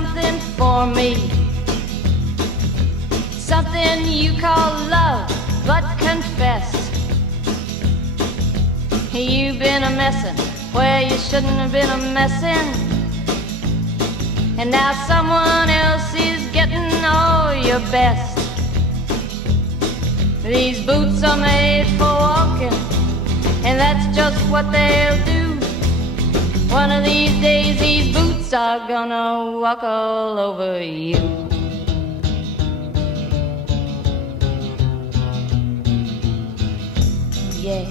something for me, something you call love, but confess you've been a messin' where you shouldn't have been a messin', and now someone else is getting all your best. These boots are made for walking, and that's just what they'll do. One of these days these boots are gonna walk all over you. Yeah.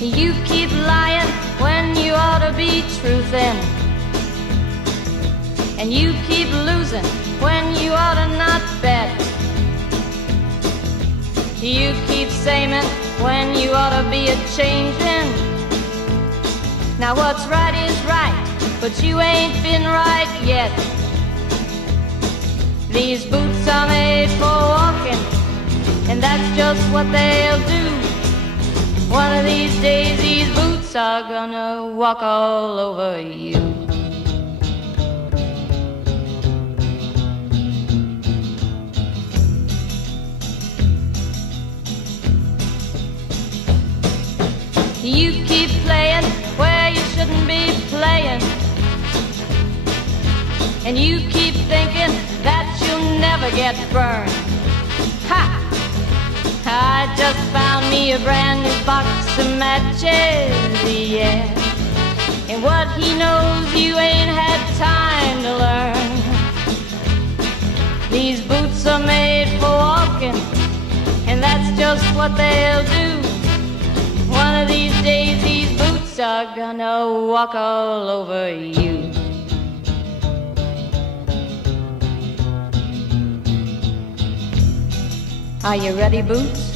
You keep lying when you ought to be truthin', and you keep losing when you ought to not bet. You keep saying when you ought to be a-changin'. Now what's right is right, but you ain't been right yet. These boots are made for walking, and that's just what they'll do. One of these days these boots are gonna walk all over you. You keep playing where you shouldn't be playing, and you keep thinking that you'll never get burned. Ha! I just found me a brand new box of matches, yeah. And what he knows you ain't had time to learn. These boots are made for walking, and that's just what they'll do. One of these days these boots are gonna walk all over you. Are you ready, Boots?